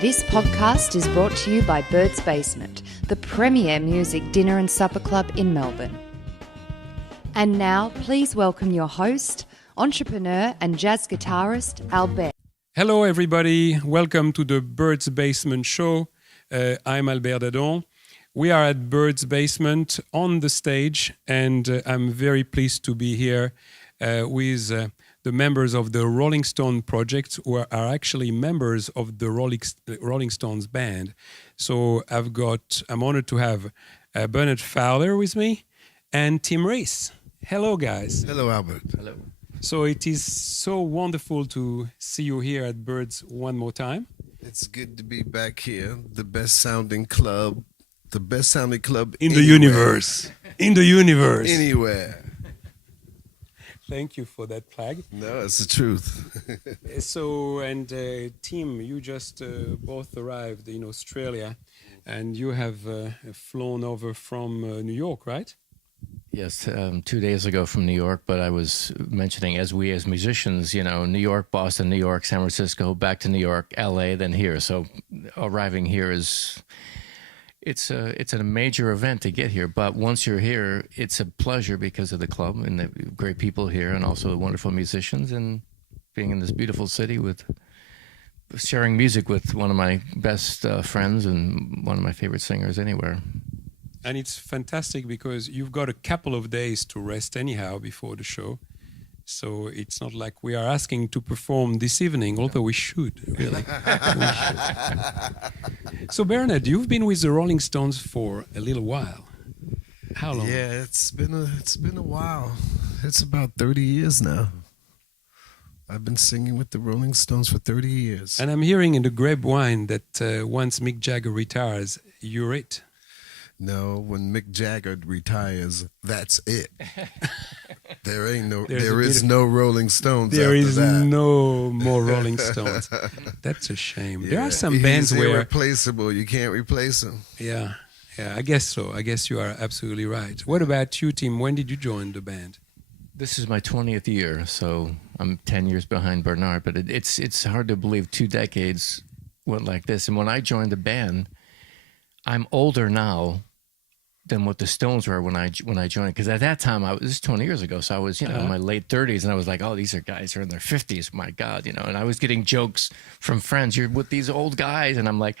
This podcast is brought to you by Bird's Basement, the premier music dinner and supper club in Melbourne. And now, please welcome your host, entrepreneur and jazz guitarist, Albare. Hello, everybody. Welcome to the Bird's Basement show. I'm Albare Dadon. We are at Bird's Basement on the stage, and I'm very pleased to be here with the members of the Rolling Stone project, who are actually members of the Rolling Stones band. So I'm honored to have Bernard Fowler with me and Tim Reese. Hello, guys. Hello, Albert. Hello. So it is so wonderful to see you here at Birds one more time. It's good to be back here. The best sounding club In the universe. In the universe. Anywhere. Thank you for that plug. No, it's the truth. So, and Tim, you just both arrived in Australia, and you have flown over from New York, right? Yes, 2 days ago from New York, but I was mentioning as musicians, New York, Boston, New York, San Francisco, back to New York, LA, then here. So arriving here it's a major event to get here, but once you're here, it's a pleasure because of the club and the great people here and also the wonderful musicians and being in this beautiful city with sharing music with one of my best friends and one of my favorite singers anywhere. And it's fantastic because you've got a couple of days to rest anyhow before the show. So it's not like we are asking to perform this evening, although we should, really. We should. So Bernard, you've been with the Rolling Stones for a little while. How long? Yeah, it's been a while. It's about 30 years now. I've been singing with the Rolling Stones for 30 years. And I'm hearing in the grapevine that once Mick Jagger retires, you're it. No, when Mick Jagger retires, that's it. There is no Rolling Stones. There after is that. no more Rolling Stones. That's a shame. Yeah, there are some bands he's where irreplaceable. You can't replace him. Yeah, I guess so. I guess you are absolutely right. What about you, Tim? When did you join the band? This is my 20th year, so I'm 10 years behind Bernard, but it's hard to believe 2 decades went like this. And when I joined the band, I'm older now than what the Stones were when I joined. Because at that time, this is 20 years ago, so I was in my late 30s, and I was like, oh, these are guys who are in their 50s, my God, And I was getting jokes from friends, you're with these old guys, and I'm like,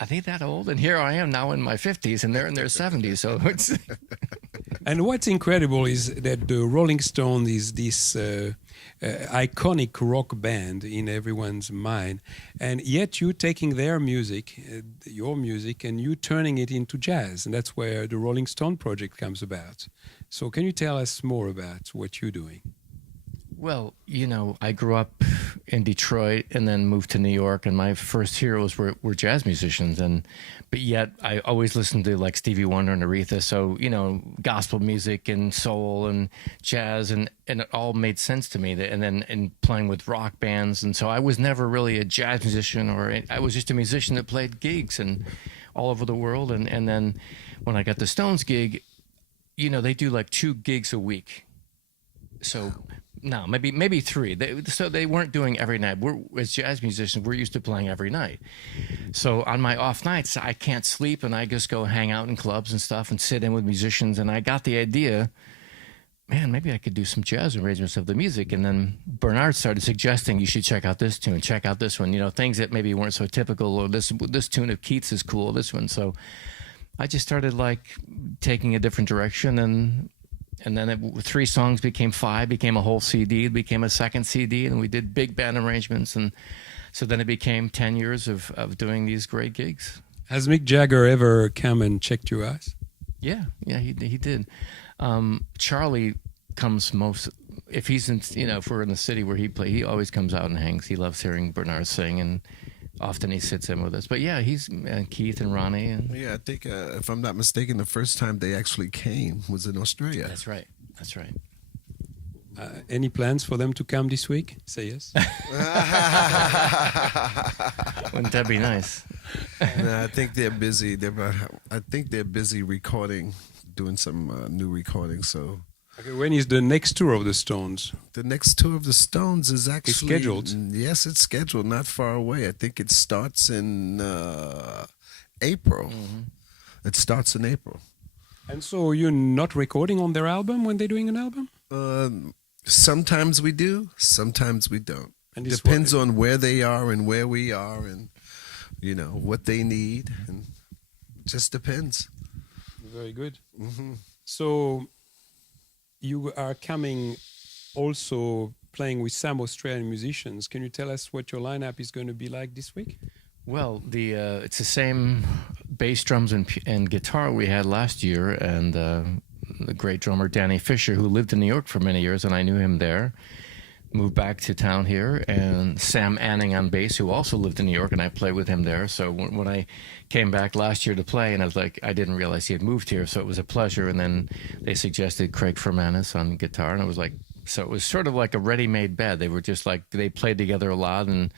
are they that old? And here I am now in my 50s, and they're in their 70s. So it's. And what's incredible is that the Rolling Stones is this iconic rock band in everyone's mind, and yet you taking their music, your music, and you turning it into jazz, and that's where the Rolling Stone project comes about. So can you tell us more about what you're doing? Well, I grew up in Detroit and then moved to New York, and my first heroes were jazz musicians, but yet I always listened to like Stevie Wonder and Aretha, so gospel music and soul and jazz, and it all made sense to me. And then playing with rock bands, and so I was never really a jazz musician, I was just a musician that played gigs and all over the world. And then when I got the Stones gig, they do like 2 gigs a week, so. No, maybe 3. So they weren't doing every night. As jazz musicians, we're used to playing every night. So on my off nights, I can't sleep, and I just go hang out in clubs and stuff and sit in with musicians. And I got the idea, man, maybe I could do some jazz arrangements of the music. And then Bernard started suggesting you should check out this tune, check out this one. Things that maybe weren't so typical, or this tune of Keats is cool, this one. So I just started like taking a different direction, and then 3 songs became 5, became a whole CD, became a second CD, and we did big band arrangements. And so then it became 10 years of doing these great gigs. Has Mick Jagger ever come and checked your ass? Yeah, he did. Charlie comes most, if he's in, if we're in the city where he always comes out and hangs. He loves hearing Bernard sing, and often he sits in with us. But yeah, he's Keith and Ronnie. Yeah, I think if I'm not mistaken, the first time they actually came was in Australia. That's right. Any plans for them to come this week? Say yes. Wouldn't that be nice? No, I think they're busy. I think they're busy recording, doing some new recording. So Okay, when is the next tour of the Stones? The next tour of the Stones is actually scheduled. Yes, it's scheduled. Not far away. I think it starts in April. It starts in April. And so you're not recording on their album when they're doing an album? Sometimes we do, sometimes we don't. And this Depends on where they are and where we are, and what they need, and just depends. Very good. So you are coming also playing with some Australian musicians. Can you tell us what your lineup is going to be like this week? Well, it's the same bass, drums, and guitar we had last year, and the great drummer Danny Fisher, who lived in New York for many years, and I knew him there, moved back to town here, and Sam Anning on bass, who also lived in New York, and I played with him there. So when I came back last year to play, and I was like, I didn't realize he had moved here, so it was a pleasure. And then they suggested Craig Fermanis on guitar, and I was like, so it was sort of like a ready-made bed. They were just like, they played together a lot, and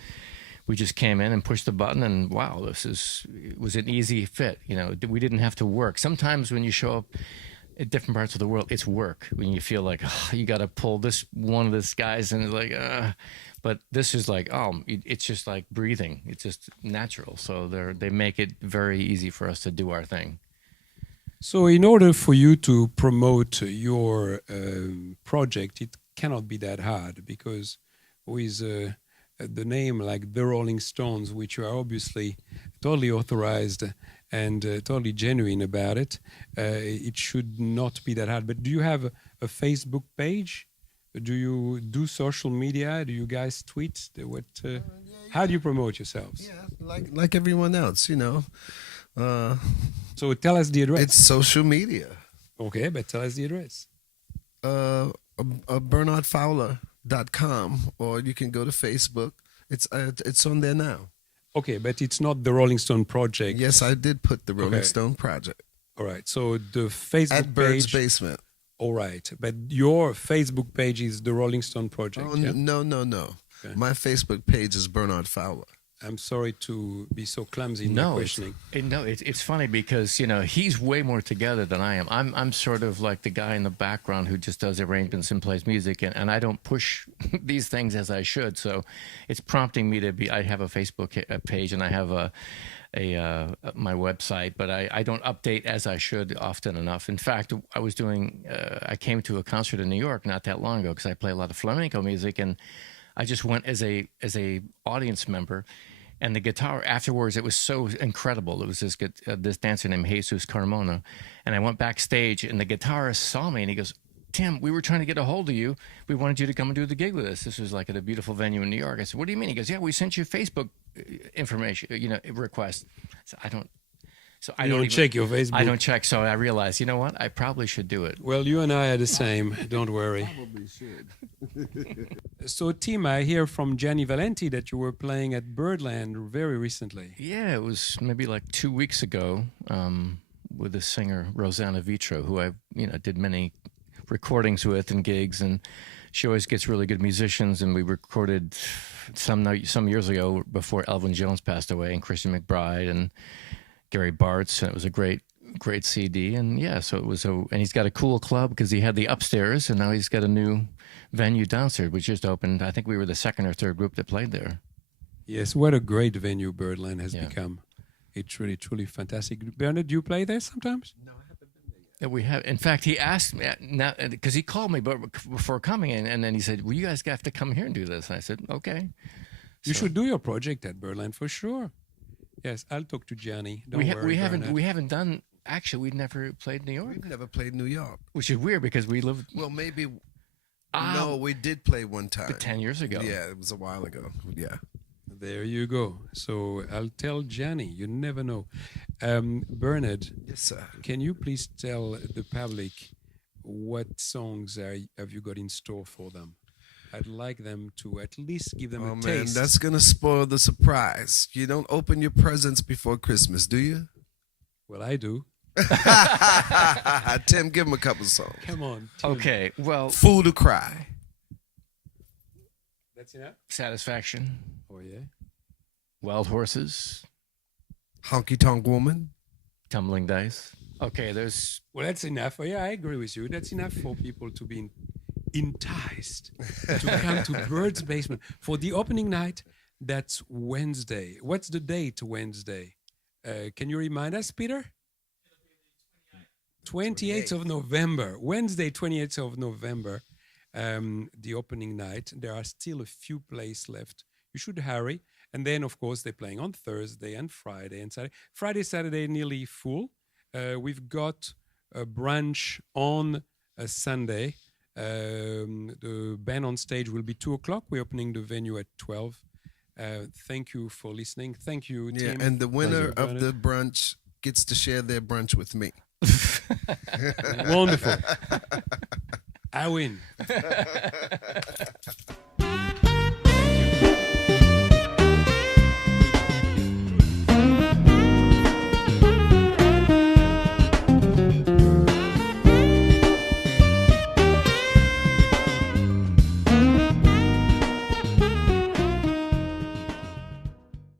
we just came in and pushed the button, and wow, it was an easy fit. We didn't have to work. Sometimes when you show up at different parts of the world, it's work. When you feel like you got to pull one of these guys, and it's like, but this is like, it's just like breathing. It's just natural. So they make it very easy for us to do our thing. So in order for you to promote your project, it cannot be that hard, because with the name like the Rolling Stones, which you are obviously totally authorized and totally genuine about it, it should not be that hard. But do you have a Facebook page? Do you do social media? Do you guys tweet? How do you promote yourselves? Yeah, like everyone else, So tell us the address. It's social media. Okay, but tell us the address. BernardFowler.com, or you can go to Facebook. It's on there now. Okay, but it's not the Rolling Stone Project. Yes, I did put the Rolling Stone Project. All right, so the Facebook at Bird's page. Basement. All right, but your Facebook page is the Rolling Stone Project. Oh, yeah? No. Okay. My Facebook page is Bernard Fowler. I'm sorry to be so clumsy in my questioning. It's funny because he's way more together than I am. I'm sort of like the guy in the background who just does arrangements and plays music, and I don't push these things as I should. So it's prompting me to be. I have a Facebook page, and I have my website, but I don't update as I should often enough. In fact, I came to a concert in New York not that long ago because I play a lot of flamenco music, and I just went as a audience member, and the guitar afterwards, it was so incredible. It was this dancer named Jesus Carmona, and I went backstage, and the guitarist saw me, and he goes, "Tim, we were trying to get a hold of you. We wanted you to come and do the gig with us." This was like at a beautiful venue in New York. I said, "What do you mean?" He goes, "Yeah, we sent you Facebook information, request." So I don't. So I don't check your Facebook. I don't check. So I realized, you know what? I probably should do it. Well, you and I are the same. Don't worry. Probably should. So, Tim, I hear from Gianni Valenti that you were playing at Birdland very recently. Yeah, it was maybe like 2 weeks ago with the singer Rosanna Vitro, who I did many recordings with and gigs, and she always gets really good musicians. And we recorded some years ago before Elvin Jones passed away, and Christian McBride and Gary Bartz, and it was a great CD. And yeah, so it was and he's got a cool club because he had the upstairs, and now he's got a new venue downstairs, which just opened. I think we were the second or third group that played there. Yes, what a great venue Birdland has become. It's really, truly fantastic. Bernard, do you play there sometimes? No, I haven't been there yet. Yeah, we have. In fact, he asked me now because he called me before coming in, and then he said, "Well, you guys have to come here and do this." And I said, "Okay." You should do your project at Birdland for sure. Yes, I'll talk to Gianni. Don't worry, we haven't done. Actually, we've never played New York. We've never played New York. Which is weird because we lived. Well, maybe. No, we did play one time. 10 years ago. Yeah, it was a while ago. Yeah. There you go. So I'll tell Gianni. You never know. Bernard. Yes, sir. Can you please tell the public what songs have you got in store for them? I'd like them to at least give them a taste. Oh, man, that's going to spoil the surprise. You don't open your presents before Christmas, do you? Well, I do. Tim, give him a couple songs. Come on. Tim. Okay, well. Fool to Cry. That's enough? Satisfaction. Oh, yeah. Wild Horses. Honky Tonk Woman. Tumbling Dice. Okay, there's Well, that's enough. Yeah, I agree with you. That's enough for people to be enticed to come to Bird's Basement for the opening night. That's Wednesday. What's the date? Wednesday. Can you remind us, Peter? 28th of November. Wednesday, 28th of November. The opening night. There are still a few places left. You should hurry. And then, of course, they're playing on Thursday and Friday and Saturday. Friday, Saturday, nearly full. We've got a brunch on a Sunday. The band on stage will be 2:00. We're opening the venue at 12. Thank you for listening. Thank you, Tim. And the winner of the brunch gets to share their brunch with me. Wonderful. I win.